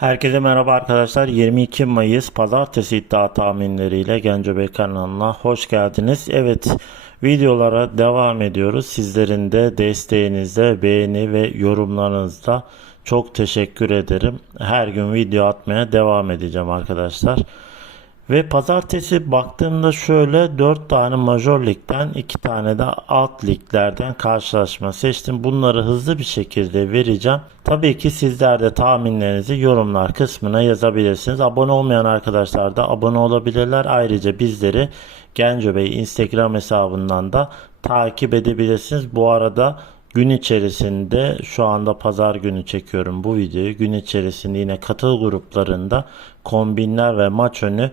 Herkese merhaba arkadaşlar. 22 Mayıs Pazartesi iddia tahminleriyle Genco Bey kanalına hoş geldiniz. Evet videolara devam ediyoruz. Sizlerin de desteğinizde, beğeni ve yorumlarınızda çok teşekkür ederim. Her gün video atmaya devam edeceğim arkadaşlar. Ve pazartesi baktığımda şöyle 4 tane major ligden 2 tane de alt liglerden karşılaşma seçtim. Bunları hızlı bir şekilde vereceğim. Tabii ki sizler de tahminlerinizi yorumlar kısmına yazabilirsiniz. Abone olmayan arkadaşlar da abone olabilirler. Ayrıca bizleri Genco Bey Instagram hesabından da takip edebilirsiniz. Bu arada Gün içerisinde şu anda pazar günü çekiyorum bu videoyu. Gün içerisinde yine katıl gruplarında kombinler ve maç önü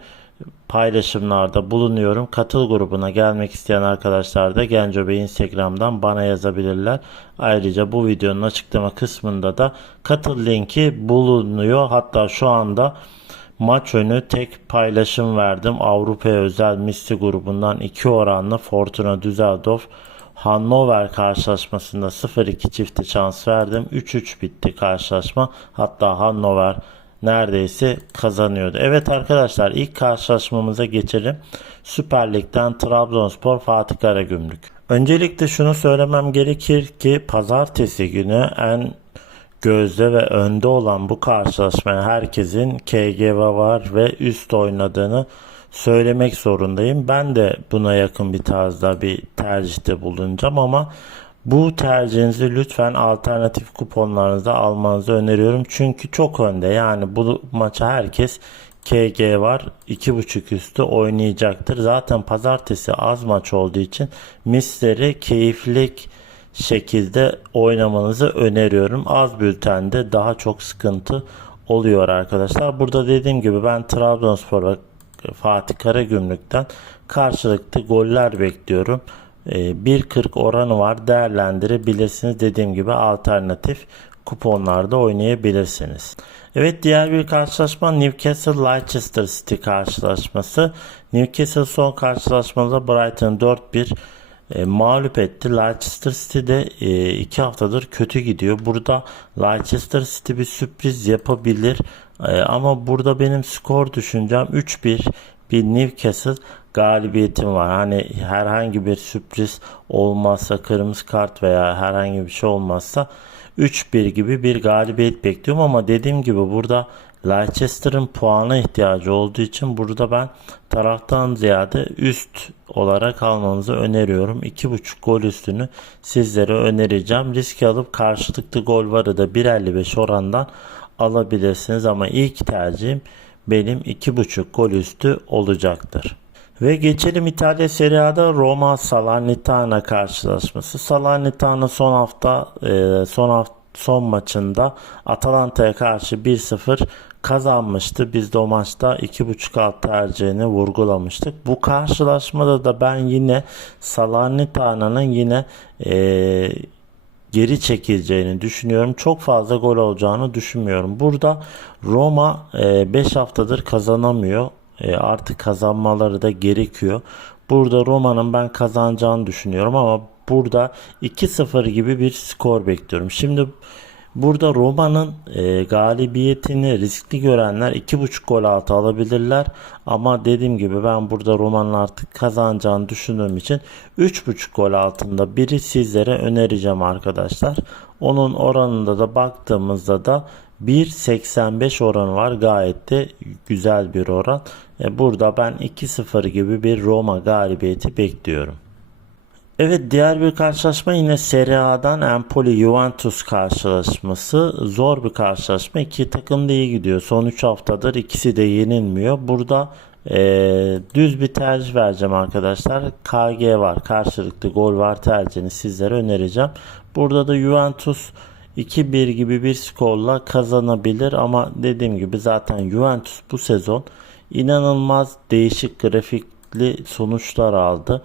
paylaşımlarda bulunuyorum. Katıl grubuna gelmek isteyen arkadaşlar da Genco Bey Instagram'dan bana yazabilirler. Ayrıca bu videonun açıklama kısmında da katıl linki bulunuyor. Hatta şu anda maç önü tek paylaşım verdim. Avrupa'ya özel Misli grubundan 2 oranlı Fortuna Düsseldorf Hannover karşılaşmasında 0-2 çifte şans verdim. 3-3 bitti karşılaşma. Hatta Hannover neredeyse kazanıyordu. Evet arkadaşlar ilk karşılaşmamıza geçelim. Süper Lig'den Trabzonspor Fatih Karagümrük. Öncelikle şunu söylemem gerekir ki pazartesi günü en gözde ve önde olan bu karşılaşmaya herkesin KGV var ve üst oynadığını söylemek zorundayım. Ben de buna yakın bir tarzda bir tercihte bulunacağım ama bu tercihinizi lütfen alternatif kuponlarınızda almanızı öneriyorum. Çünkü çok önde. Yani bu maça herkes KG var. 2.5 üstü oynayacaktır. Zaten pazartesi az maç olduğu için misleri keyiflik şekilde oynamanızı öneriyorum. Az bültende daha çok sıkıntı oluyor arkadaşlar. Burada dediğim gibi ben Trabzonspor ve Fatih Karagümrük'ten karşılıklı goller bekliyorum. 1.40 oranı var değerlendirebilirsiniz. Dediğim gibi alternatif kuponlarda oynayabilirsiniz. Evet diğer bir karşılaşma Newcastle Leicester City karşılaşması. Newcastle son karşılaşmada Brighton 4-1 e, mağlup etti. Leicester City de 2 e, haftadır kötü gidiyor. Burada Leicester City bir sürpriz yapabilir. E, ama burada benim skor düşüncem 3-1 bir Newcastle galibiyetim var. Hani herhangi bir sürpriz olmazsa kırmızı kart veya herhangi bir şey olmazsa 3-1 gibi bir galibiyet bekliyorum ama dediğim gibi burada Leicester'ın puana ihtiyacı olduğu için burada ben taraftan ziyade üst olarak almanızı öneriyorum. 2.5 gol üstünü sizlere önereceğim. Risk alıp karşılıklı gol varı da 1.55 orandan alabilirsiniz ama ilk tercihim benim 2.5 gol üstü olacaktır. Ve geçelim İtalya Serie A'da Roma Salernitana karşılaşması. Salernitana son hafta e, son hafta son maçında Atalanta'ya karşı 1-0 kazanmıştı. Biz de o maçta 2.5 alt tercihini vurgulamıştık. Bu karşılaşmada da ben yine Salernitana'nın yine e, geri çekileceğini düşünüyorum. Çok fazla gol olacağını düşünmüyorum. Burada Roma 5 e, haftadır kazanamıyor. E, artık kazanmaları da gerekiyor. Burada Roma'nın ben kazanacağını düşünüyorum ama burada 2-0 gibi bir skor bekliyorum. Şimdi burada Roma'nın e, galibiyetini riskli görenler 2.5 gol altı alabilirler. Ama dediğim gibi ben burada Roma'nın artık kazanacağını düşündüğüm için 3.5 gol altında biri sizlere önereceğim arkadaşlar. Onun oranında da baktığımızda da 1.85 oranı var. Gayet de güzel bir oran. E, burada ben 2-0 gibi bir Roma galibiyeti bekliyorum. Evet diğer bir karşılaşma yine Serie A'dan Empoli Juventus karşılaşması. Zor bir karşılaşma. İki takım da iyi gidiyor. Son 3 haftadır ikisi de yenilmiyor. Burada e, düz bir tercih vereceğim arkadaşlar. KG var. Karşılıklı gol var tercihini sizlere önereceğim. Burada da Juventus 2-1 gibi bir skorla kazanabilir ama dediğim gibi zaten Juventus bu sezon inanılmaz değişik grafikli sonuçlar aldı.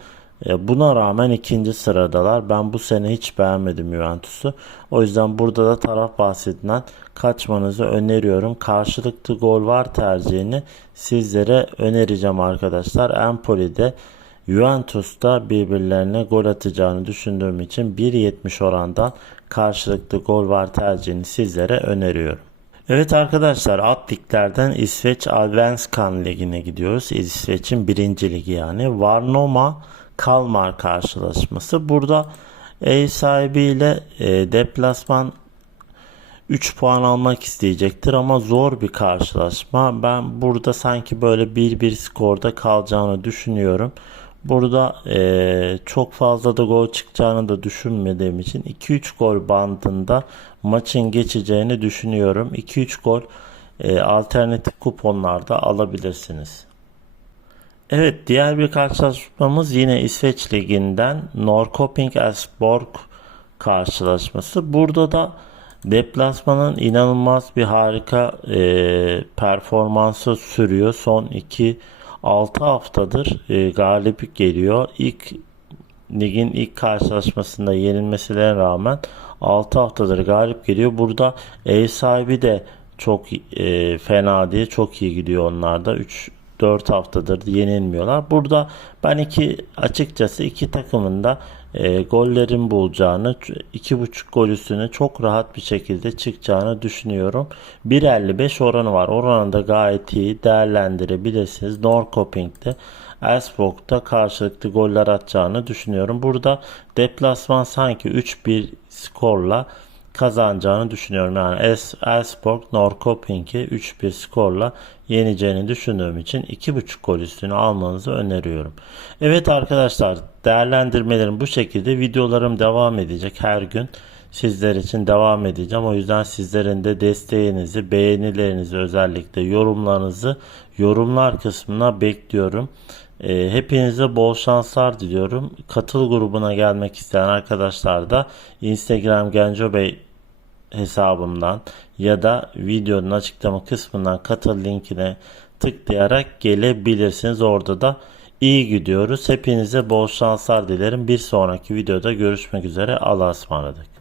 E, buna rağmen ikinci sıradalar. Ben bu sene hiç beğenmedim Juventus'u. O yüzden burada da taraf bahsedilen kaçmanızı öneriyorum. Karşılıklı gol var tercihini sizlere önereceğim arkadaşlar. Empoli'de Juventus'ta birbirlerine gol atacağını düşündüğüm için 1.70 orandan karşılıklı gol var tercihini sizlere öneriyorum. Evet arkadaşlar alt liglerden İsveç Allsvenskan Ligi'ne gidiyoruz. İsveç'in birinci ligi yani. Varnoma Kalmar karşılaşması. Burada ev sahibiyle e, deplasman 3 puan almak isteyecektir ama zor bir karşılaşma. Ben burada sanki böyle 1-1 skorda kalacağını düşünüyorum. Burada eee, çok fazla da gol çıkacağını da düşünmediğim için 2-3 gol bandında maçın geçeceğini düşünüyorum. 2-3 gol eee, alternatif kuponlarda alabilirsiniz. Evet, diğer bir karşılaşmamız yine İsveç Ligi'nden Norrköping Elfsborg karşılaşması. Burada da deplasmanın inanılmaz bir harika e, performansı sürüyor. Son 2 6 haftadır e, galip geliyor. İlk ligin ilk karşılaşmasında yenilmesine rağmen 6 haftadır galip geliyor. Burada ev sahibi de çok e, fena değil. Çok iyi gidiyor onlar da. 3 4 haftadır yenilmiyorlar. Burada ben iki açıkçası iki takımın da e, gollerin bulacağını, iki buçuk gol üstüne çok rahat bir şekilde çıkacağını düşünüyorum. 1.55 oranı var. Oranı da gayet iyi değerlendirebilirsiniz. Norrköping'de Elfsborg'da karşılıklı goller atacağını düşünüyorum. Burada deplasman sanki 3-1 skorla kazanacağını düşünüyorum. Yani Elfsborg Norrköping'i 3-1 skorla yeneceğini düşündüğüm için 2.5 gol üstünü almanızı öneriyorum. Evet arkadaşlar değerlendirmelerim bu şekilde. Videolarım devam edecek her gün. Sizler için devam edeceğim. O yüzden sizlerin de desteğinizi, beğenilerinizi özellikle yorumlarınızı yorumlar kısmına bekliyorum. Ee, Hepinize bol şanslar diliyorum. Katıl grubuna gelmek isteyen arkadaşlar da Instagram Genco Bey hesabımdan ya da videonun açıklama kısmından katıl linkine tıklayarak gelebilirsiniz. Orada da iyi gidiyoruz. Hepinize bol şanslar dilerim. Bir sonraki videoda görüşmek üzere. Allah'a ısmarladık.